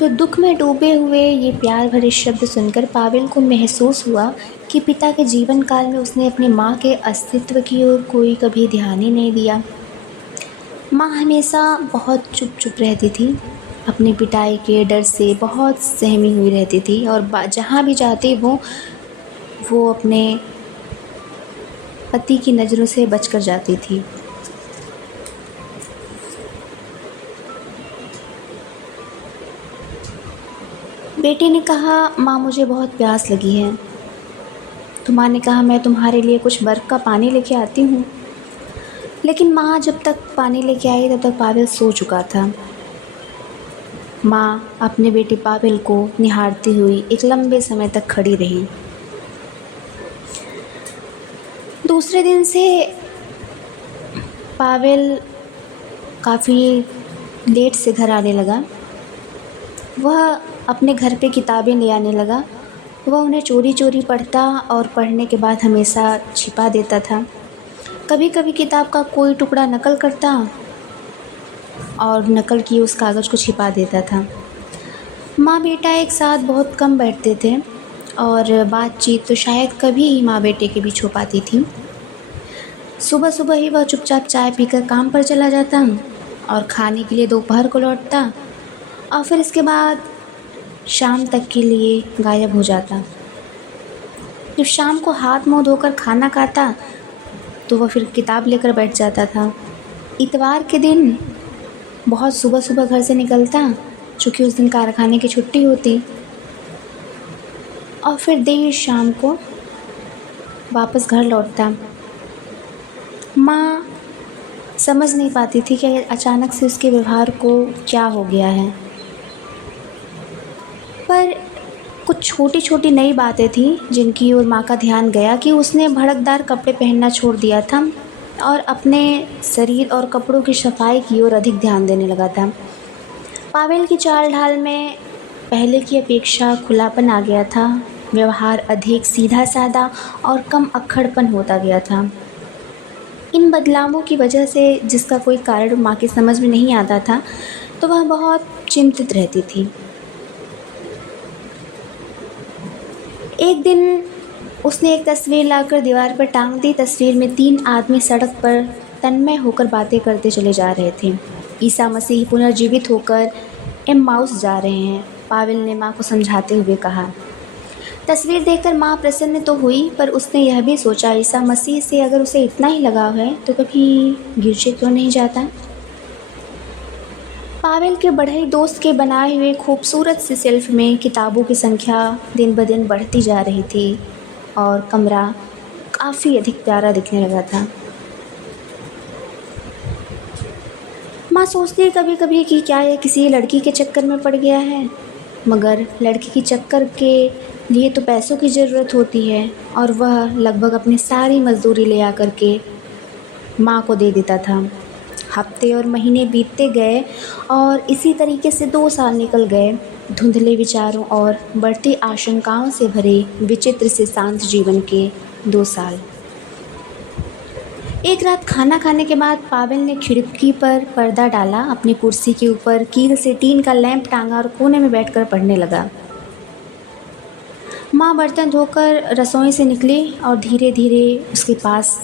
तो दुख में डूबे हुए ये प्यार भरे शब्द सुनकर पावेल को महसूस हुआ कि पिता के जीवन काल में उसने अपनी माँ के अस्तित्व की ओर कोई कभी ध्यान ही नहीं दिया। माँ हमेशा बहुत चुप चुप रहती थी, अपनी पिटाई के डर से बहुत सहमी हुई रहती थी और जहाँ भी जाती वो अपने पति की नज़रों से बचकर जाती थी। बेटे ने कहा, माँ मुझे बहुत प्यास लगी है। तो माँ ने कहा, मैं तुम्हारे लिए कुछ बर्फ़ का पानी लेके आती हूँ। लेकिन माँ जब तक पानी लेके आई तब तक पावेल सो चुका था। माँ अपने बेटे पावेल को निहारती हुई एक लंबे समय तक खड़ी रही। दूसरे दिन से पावेल काफ़ी लेट से घर आने लगा। वह अपने घर पे किताबें ले आने लगा। वह उन्हें चोरी चोरी पढ़ता और पढ़ने के बाद हमेशा छिपा देता था। कभी कभी किताब का कोई टुकड़ा नकल करता और नकल किए उस कागज़ को छिपा देता था। माँ बेटा एक साथ बहुत कम बैठते थे और बातचीत तो शायद कभी ही माँ बेटे के बीच हो पाती थी। सुबह सुबह ही वह चुपचाप चाय पीकर काम पर चला जाता और खाने के लिए दोपहर को लौटता और फिर इसके बाद शाम तक के लिए गायब हो जाता। जब शाम को हाथ मुँह धोकर खाना खाता तो वह फिर किताब लेकर बैठ जाता था। इतवार के दिन बहुत सुबह सुबह घर से निकलता, चूँकि उस दिन कारखाने की छुट्टी होती, और फिर देर शाम को वापस घर लौटता। माँ समझ नहीं पाती थी कि अचानक से उसके व्यवहार को क्या हो गया है, पर कुछ छोटी छोटी नई बातें थीं जिनकी ओर माँ का ध्यान गया कि उसने भड़कदार कपड़े पहनना छोड़ दिया था और अपने शरीर और कपड़ों की सफाई की ओर अधिक ध्यान देने लगा था। पावेल की चाल ढाल में पहले की अपेक्षा खुलापन आ गया था। व्यवहार अधिक सीधा साधा और कम अक्खड़पन होता गया था। इन बदलावों की वजह से, जिसका कोई कारण माँ की समझ में नहीं आता था, तो वह बहुत चिंतित रहती थी। एक दिन उसने एक तस्वीर लाकर दीवार पर टांग दी। तस्वीर में 3 आदमी सड़क पर तन्मय होकर बातें करते चले जा रहे थे। ईसा मसीह पुनर्जीवित होकर एम्माउस जा रहे हैं, पावेल ने माँ को समझाते हुए कहा। तस्वीर देखकर माँ प्रसन्न तो हुई, पर उसने यह भी सोचा, ईसा मसीह से अगर उसे इतना ही लगाव है तो कभी गिरजे क्यों नहीं जाता। पावेल के बढ़ई दोस्त के बनाए हुए खूबसूरत सी शेल्फ में किताबों की संख्या दिन ब दिन बढ़ती जा रही थी और कमरा काफ़ी अधिक प्यारा दिखने लगा था। माँ सोचती है कभी कभी कि क्या यह किसी लड़की के चक्कर में पड़ गया है, मगर लड़की के चक्कर के लिए तो पैसों की ज़रूरत होती है और वह लगभग अपनी सारी मजदूरी ले आकर के माँ को दे देता था। हफ्ते और महीने बीतते गए और इसी तरीके से 2 साल निकल गए, धुंधले विचारों और बढ़ती आशंकाओं से भरे विचित्र से शांत जीवन के 2 साल। एक रात खाना खाने के बाद पावेल ने खिड़की पर पर्दा डाला, अपनी कुर्सी के ऊपर कील से टीन का लैंप टांगा और कोने में बैठकर पढ़ने लगा। माँ बर्तन धोकर रसोई से निकली और धीरे धीरे उसके पास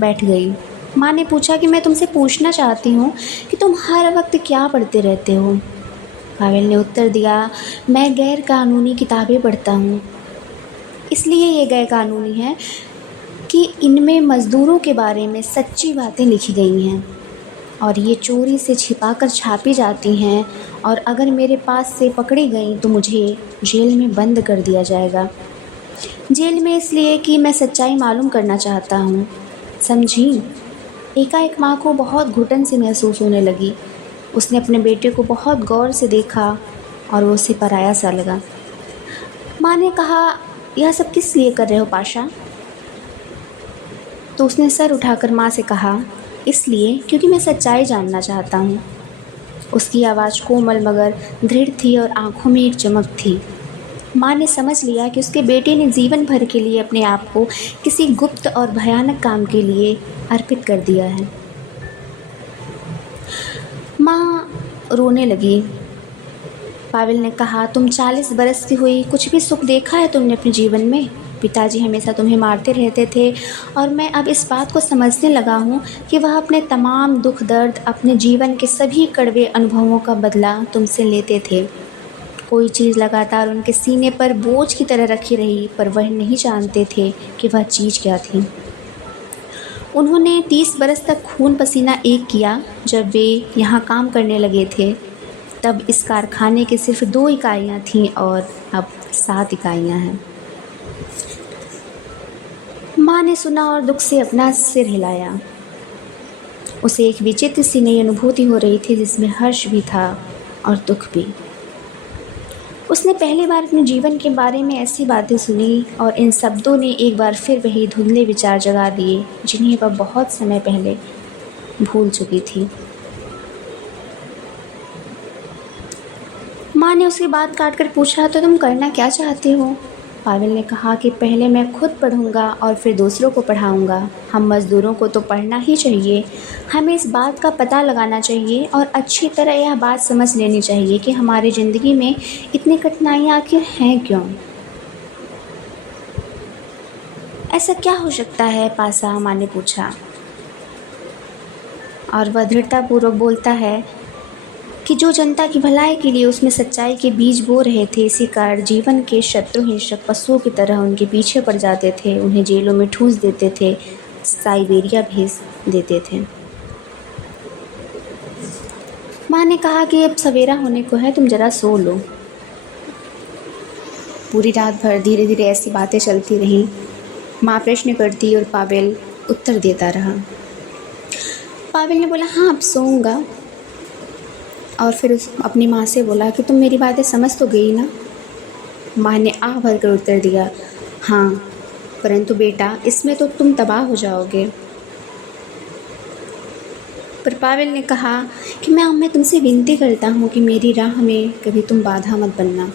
बैठ गई। माँ ने पूछा कि मैं तुमसे पूछना चाहती हूँ कि तुम हर वक्त क्या पढ़ते रहते हो। पावेल ने उत्तर दिया, मैं गैर कानूनी किताबें पढ़ता हूँ। इसलिए ये गैर कानूनी है कि इनमें मज़दूरों के बारे में सच्ची बातें लिखी गई हैं और ये चोरी से छिपाकर छापी जाती हैं, और अगर मेरे पास से पकड़ी गई तो मुझे जेल में बंद कर दिया जाएगा। जेल में इसलिए कि मैं सच्चाई मालूम करना चाहता हूँ, समझी। एकाएक माँ को बहुत घुटन सी महसूस होने लगी। उसने अपने बेटे को बहुत गौर से देखा और वो उसे पराया सा लगा। माँ ने कहा, यह सब किस लिए कर रहे हो पाशा? तो उसने सर उठाकर माँ से कहा, इसलिए क्योंकि मैं सच्चाई जानना चाहता हूँ। उसकी आवाज़ कोमल मगर दृढ़ थी और आंखों में एक चमक थी। माँ ने समझ लिया कि उसके बेटे ने जीवन भर के लिए अपने आप को किसी गुप्त और भयानक काम के लिए अर्पित कर दिया है। माँ रोने लगी। पावेल ने कहा, तुम 40 बरस की हुई, कुछ भी सुख देखा है तुमने अपने जीवन में? पिताजी हमेशा तुम्हें मारते रहते थे और मैं अब इस बात को समझने लगा हूँ कि वह अपने तमाम दुख दर्द, अपने जीवन के सभी कड़वे अनुभवों का बदला तुमसे लेते थे। कोई चीज़ लगातार उनके सीने पर बोझ की तरह रखी रही, पर वह नहीं जानते थे कि वह चीज़ क्या थी। उन्होंने 30 बरस तक खून पसीना एक किया। जब वे यहाँ काम करने लगे थे तब इस कारखाने की सिर्फ 2 इकाइयाँ थीं और अब 7 इकाइयाँ हैं। माँ ने सुना और दुख से अपना सिर हिलाया। उसे एक विचित्र सी नई अनुभूति हो रही थी जिसमें हर्ष भी था और दुख भी। उसने पहली बार अपने जीवन के बारे में ऐसी बातें सुनी और इन शब्दों ने एक बार फिर वही धुंधले विचार जगा दिए जिन्हें वह बहुत समय पहले भूल चुकी थी। माँ ने उसकी बात काट कर पूछा, तो तुम करना क्या चाहते हो? पावेल ने कहा कि पहले मैं खुद पढ़ूंगा और फिर दूसरों को पढ़ाऊंगा। हम मज़दूरों को तो पढ़ना ही चाहिए। हमें इस बात का पता लगाना चाहिए और अच्छी तरह यह बात समझ लेनी चाहिए कि हमारी ज़िंदगी में इतनी कठिनाइयाँ आखिर हैं क्यों। ऐसा क्या हो सकता है पासा? माँ ने पूछा और वह दृढ़तापूर्वक बोलता है कि जो जनता की भलाई के लिए उसमें सच्चाई के बीज बो रहे थे, इसी कारण जीवन के शत्रु हिंसक पशुओं की तरह उनके पीछे पड़ जाते थे, उन्हें जेलों में ठूंस देते थे, साइबेरिया भेज देते थे। माँ ने कहा कि अब सवेरा होने को है, तुम जरा सो लो। पूरी रात भर धीरे धीरे ऐसी बातें चलती रहीं। माँ प्रश्न करती और पावेल उत्तर देता रहा। पावेल ने बोला, हाँ अब सोऊंगा। और फिर अपनी माँ से बोला कि तुम मेरी बातें समझ तो गई ना? माँ ने आह भर कर उत्तर दिया, हाँ, परंतु बेटा इसमें तो तुम तबाह हो जाओगे। पर पावेल ने कहा कि मैं तुमसे विनती करता हूँ कि मेरी राह में कभी तुम बाधा मत बनना।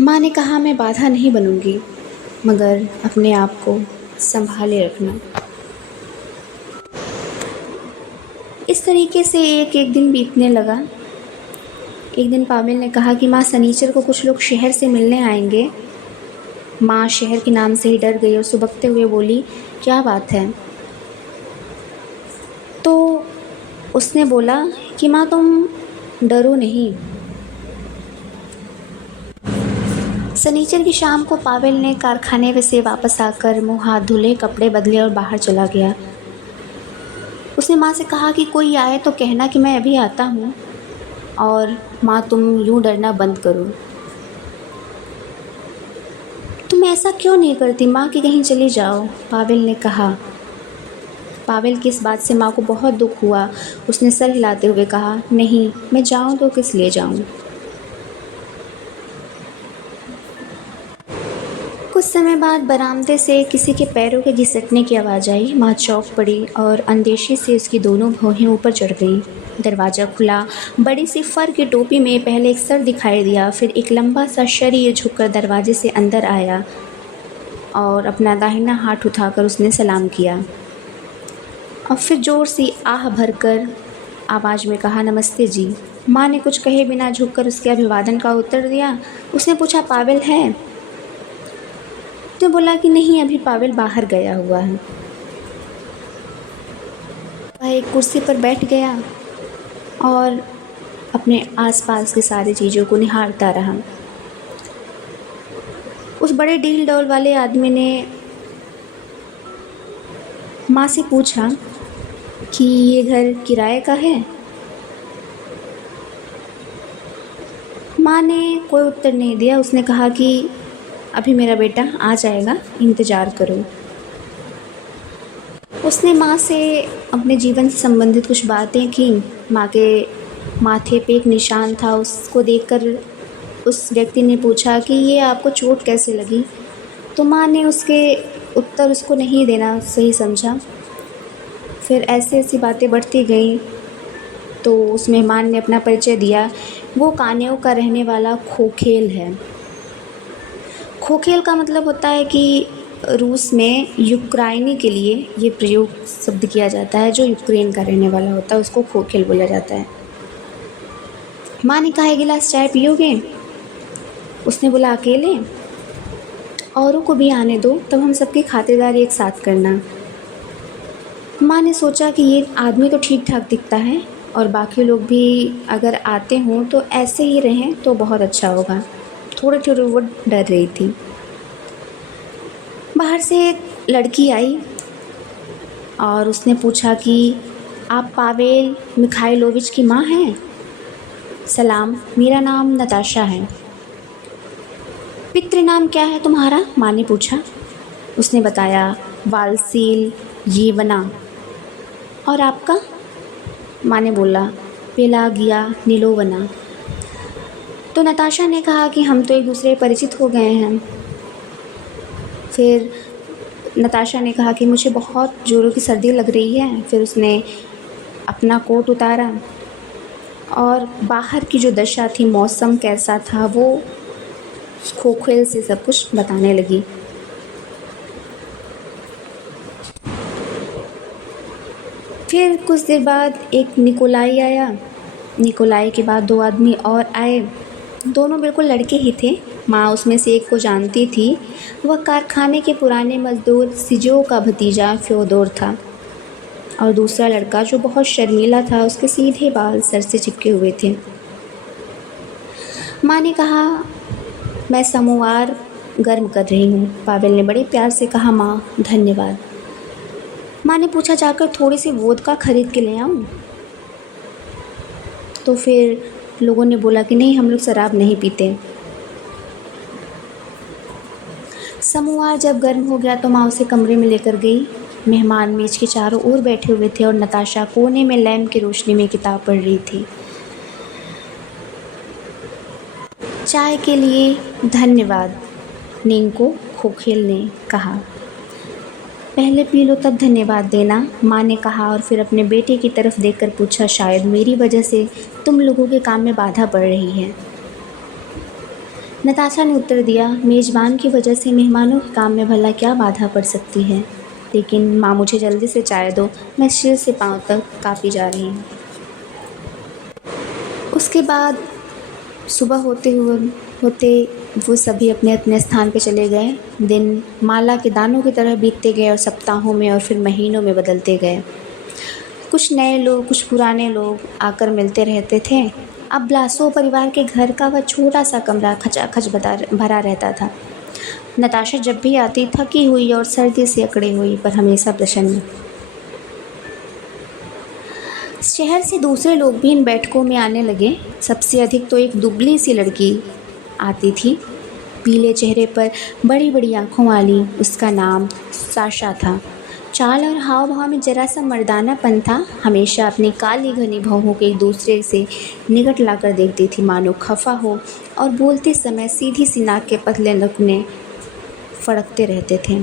माँ ने कहा, मैं बाधा नहीं बनूंगी, मगर अपने आप को संभाले रखना। इस तरीके से एक दिन बीतने लगा। एक दिन पावेल ने कहा कि माँ, शनिचर को कुछ लोग शहर से मिलने आएंगे। माँ शहर के नाम से ही डर गई और सुबकते हुए बोली, क्या बात है? तो उसने बोला कि माँ तुम डरो नहीं। शनिचर की शाम को पावेल ने कारखाने से वापस आकर मुँह हाथ धुले, कपड़े बदले और बाहर चला गया। उसने माँ से कहा कि कोई आए तो कहना कि मैं अभी आता हूँ, और माँ तुम यूँ डरना बंद करो। तुम ऐसा क्यों नहीं करती माँ कि कहीं चली जाओ? पावेल ने कहा। पावेल की इस बात से माँ को बहुत दुख हुआ। उसने सर हिलाते हुए कहा, नहीं, मैं जाऊँ तो किस लिए जाऊँ। कुछ समय बाद बरामदे से किसी के पैरों के घिसटने की आवाज़ आई। माँ चौंक पड़ी और अंदेशे से उसकी दोनों भौहें ऊपर चढ़ गईं। दरवाज़ा खुला। बड़ी सी फर की टोपी में पहले एक सर दिखाई दिया, फिर एक लंबा सा शरीर झुककर दरवाजे से अंदर आया और अपना दाहिना हाथ उठाकर उसने सलाम किया और फिर ज़ोर से आह भरकर आवाज़ में कहा, नमस्ते जी। माँ ने कुछ कहे बिना झुककर उसके अभिवादन का उत्तर दिया। उसने पूछा, पावेल है? तो बोला कि नहीं, अभी पावेल बाहर गया हुआ है। वह एक कुर्सी पर बैठ गया और अपने आसपास की सारी चीज़ों को निहारता रहा। उस बड़े डील डौल वाले आदमी ने माँ से पूछा कि ये घर किराए का है? माँ ने कोई उत्तर नहीं दिया। उसने कहा कि अभी मेरा बेटा आ जाएगा, इंतज़ार करो। उसने माँ से अपने जीवन से संबंधित कुछ बातें की। माँ के माथे पे एक निशान था, उसको देखकर उस व्यक्ति ने पूछा कि ये आपको चोट कैसे लगी? तो माँ ने उसके उत्तर उसको नहीं देना सही समझा। फिर ऐसी ऐसी बातें बढ़ती गईं तो उस मेहमान ने अपना परिचय दिया। वो कानेव का रहने वाला खोखेल है। खोखेल का मतलब होता है कि रूस में यूक्राइनी के लिए ये प्रयोग शब्द किया जाता है। जो यूक्रेन का रहने वाला होता है उसको खोखेल बोला जाता है। माँ ने कहा, एक गिलास चाय पियोगे? उसने बोला, अकेले? औरों को भी आने दो, तब हम सबकी खातिरदारी एक साथ करना। माँ ने सोचा कि ये आदमी तो ठीक ठाक दिखता है और बाकी लोग भी अगर आते हों तो ऐसे ही रहें तो बहुत अच्छा होगा। थोड़ी थोड़ी वो डर रही थी। बाहर से एक लड़की आई और उसने पूछा कि आप पावेल मिखाइलोविच की माँ हैं? सलाम, मेरा नाम नताशा है। पितृ नाम क्या है तुम्हारा? माँ ने पूछा। उसने बताया, वालसील येवना। और आपका? माँ ने बोला, पेलागिया निलोवना। तो नताशा ने कहा कि हम तो एक दूसरे परिचित हो गए हैं। फिर नताशा ने कहा कि मुझे बहुत ज़ोरों की सर्दी लग रही है। फिर उसने अपना कोट उतारा और बाहर की जो दशा थी, मौसम कैसा था, वो खोखले से सब कुछ बताने लगी। फिर कुछ देर बाद एक निकोलाई आया। निकोलाई के बाद 2 आदमी और आए। दोनों बिल्कुल लड़के ही थे। माँ उसमें से एक को जानती थी। वह कारखाने के पुराने मजदूर सिजो का भतीजा फ्योदोर था। और दूसरा लड़का जो बहुत शर्मीला था, उसके सीधे बाल सर से चिपके हुए थे। माँ ने कहा, मैं समोवार गर्म कर रही हूँ। पावेल ने बड़े प्यार से कहा, माँ धन्यवाद। माँ ने पूछा, जाकर थोड़ी सी वोदका खरीद के ले आऊँ? तो फिर लोगों ने बोला कि नहीं, हम लोग शराब नहीं पीते। समोवार जब गर्म हो गया तो माँ उसे कमरे में लेकर गई। मेहमान मेज के चारों ओर बैठे हुए थे और नताशा कोने में लैंप की रोशनी में किताब पढ़ रही थी। चाय के लिए धन्यवाद, निंको खोखेल ने कहा। पहले पी लो तब धन्यवाद देना, माँ ने कहा और फिर अपने बेटे की तरफ देखकर पूछा, शायद मेरी वजह से तुम लोगों के काम में बाधा पड़ रही है। नताशा ने उत्तर दिया, मेज़बान की वजह से मेहमानों के काम में भला क्या बाधा पड़ सकती है। लेकिन माँ, मुझे जल्दी से चाय दो, मैं सिर से पाँव तक काँपी जा रही हूँ। उसके बाद सुबह होते वो सभी अपने अपने स्थान पर चले गए। दिन माला के दानों की तरह बीतते गए और सप्ताहों में और फिर महीनों में बदलते गए। कुछ नए लोग, कुछ पुराने लोग आकर मिलते रहते थे। अब ब्लासो परिवार के घर का वह छोटा सा कमरा खचाखच भरा रहता था। नताशा जब भी आती, थकी हुई और सर्दी से अकड़ी हुई, पर हमेशा प्रसन्न। शहर से दूसरे लोग भी इन बैठकों में आने लगे। सबसे अधिक तो एक दुबली सी लड़की आती थी, पीले चेहरे पर बड़ी बड़ी आँखों वाली। उसका नाम साशा था। चाल और हाव भाव में जरा सा मर्दानापन था। हमेशा अपनी काली घनी भौहों को एक दूसरे से निकट लाकर देखती थी, मानो खफा हो, और बोलते समय सीधी सी नाक के पतले नखुने फड़कते रहते थे।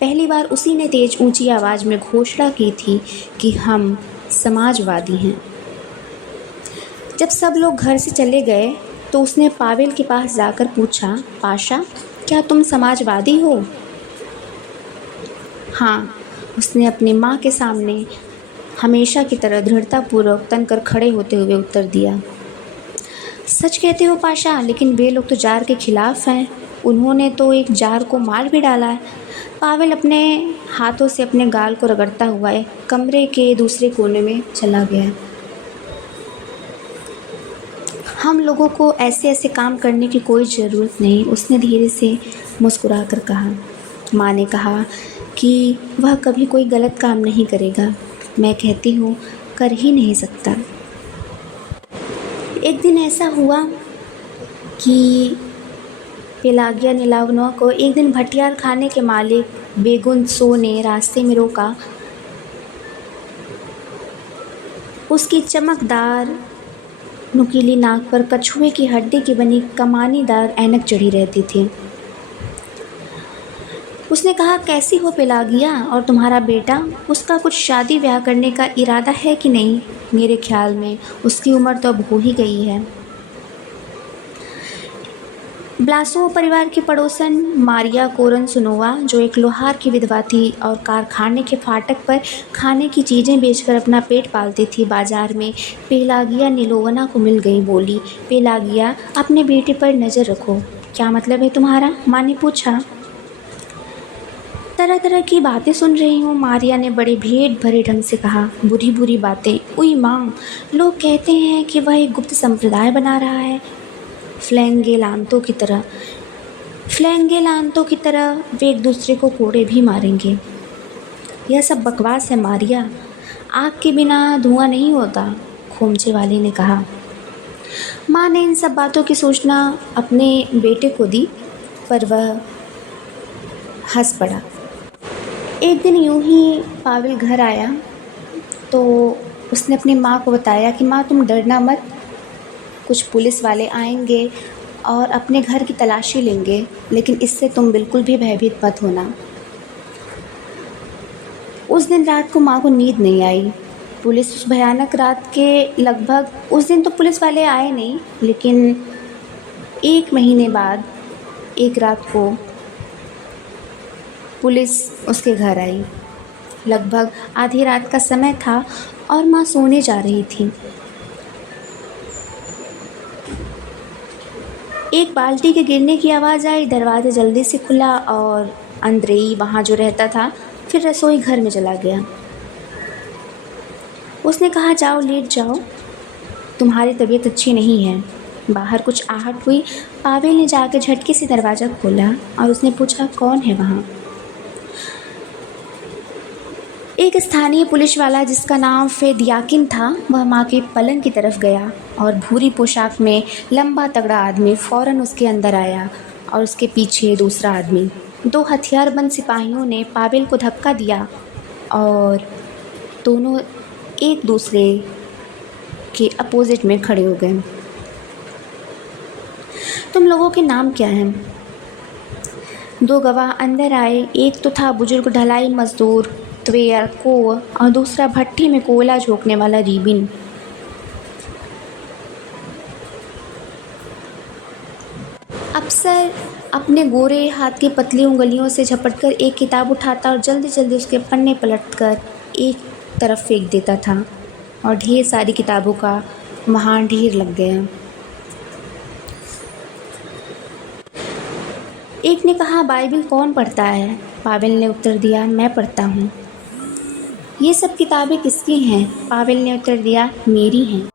पहली बार उसी ने तेज ऊंची आवाज़ में घोषणा की थी कि हम समाजवादी हैं। जब सब लोग घर से चले गए तो उसने पावेल के पास जाकर पूछा, पाशा, क्या तुम समाजवादी हो? हाँ, उसने अपनी माँ के सामने हमेशा की तरह दृढ़तापूर्वक तनकर खड़े होते हुए उत्तर दिया। सच कहते हो पाशा, लेकिन वे लोग तो जार के खिलाफ हैं। उन्होंने तो एक जार को मार भी डाला है। पावेल अपने हाथों से अपने गाल को रगड़ता हुआ कमरे के दूसरे कोने में चला गया। हम लोगों को ऐसे ऐसे काम करने की कोई ज़रूरत नहीं, उसने धीरे से मुस्कुरा कर कहा। माँ ने कहा कि वह कभी कोई गलत काम नहीं करेगा। मैं कहती हूँ, कर ही नहीं सकता। एक दिन ऐसा हुआ कि पेलागिया निलावनोवा को एक दिन भटियार खाने के मालिक बेगुन सो ने रास्ते में रोका। उसकी चमकदार नुकीली नाक पर कछुए की हड्डी की बनी कमानीदार ऐनक चढ़ी रहती थी। उसने कहा, कैसी हो पेलागिया, और तुम्हारा बेटा, उसका कुछ शादी ब्याह करने का इरादा है कि नहीं? मेरे ख्याल में उसकी उम्र तो अब हो ही गई है। ब्लासो परिवार की पड़ोसन मारिया कोरनसुनोवा, जो एक लोहार की विधवा थी और कारखाने के फाटक पर खाने की चीज़ें बेचकर अपना पेट पालती थी, बाजार में पेलागिया निलोवना को मिल गई। बोली, पेलागिया, अपने बेटे पर नज़र रखो। क्या मतलब है तुम्हारा? माँ ने पूछा। तरह तरह की बातें सुन रही हूँ, मारिया ने बड़े भेद भरे ढंग से कहा। बुरी बुरी बातें? उई माँ, लोग कहते हैं कि वह एक गुप्त संप्रदाय बना रहा है, फ्लैंगेलांतों की तरह वे एक दूसरे को कोड़े भी मारेंगे। यह सब बकवास है मारिया, आग के बिना धुआं नहीं होता, खोमचे वाले ने कहा। माँ ने इन सब बातों की सूचना अपने बेटे को दी, पर वह हंस पड़ा। एक दिन यूं ही पाविल घर आया तो उसने अपनी माँ को बताया कि माँ, तुम डरना मत, कुछ पुलिस वाले आएंगे और अपने घर की तलाशी लेंगे, लेकिन इससे तुम बिल्कुल भी भयभीत मत होना। उस दिन रात को माँ को नींद नहीं आई। पुलिस उस भयानक रात के लगभग, उस दिन तो पुलिस वाले आए नहीं, लेकिन 1 महीने बाद एक रात को पुलिस उसके घर आई। लगभग आधी रात का समय था और माँ सोने जा रही थी। एक बाल्टी के गिरने की आवाज़ आई, दरवाज़ा जल्दी से खुला और अंद्रेई, वहाँ जो रहता था, फिर रसोई घर में चला गया। उसने कहा, जाओ लेट जाओ, तुम्हारी तबीयत अच्छी नहीं है। बाहर कुछ आहट हुई। पावेल ने जाकर झटके से दरवाज़ा खोला और उसने पूछा, कौन है वहाँ? एक स्थानीय पुलिस वाला जिसका नाम फेदयाकिन था, वह माँ के पलंग की तरफ गया और भूरी पोशाक में लंबा तगड़ा आदमी फ़ौरन उसके अंदर आया और उसके पीछे दूसरा आदमी। 2 हथियारबंद सिपाहियों ने पावेल को धक्का दिया और दोनों एक दूसरे के अपोजिट में खड़े हो गए। तुम लोगों के नाम क्या हैं? 2 गवाह अंदर आए। एक तो था बुजुर्ग ढलाई मजदूर त्वेयर को और दूसरा भट्ठी में कोयला झोंकने वाला रीबिन। अफसर अपने गोरे हाथ की पतली उंगलियों से झपटकर एक किताब उठाता और जल्दी जल्दी उसके पन्ने पलटकर एक तरफ फेंक देता था और ढेर सारी किताबों का वहाँ ढेर लग गया। एक ने कहा, बाइबिल कौन पढ़ता है? पावेल ने उत्तर दिया, मैं पढ़ता हूँ। ये सब किताबें किसकी हैं? पावेल ने उत्तर दिया, मेरी हैं।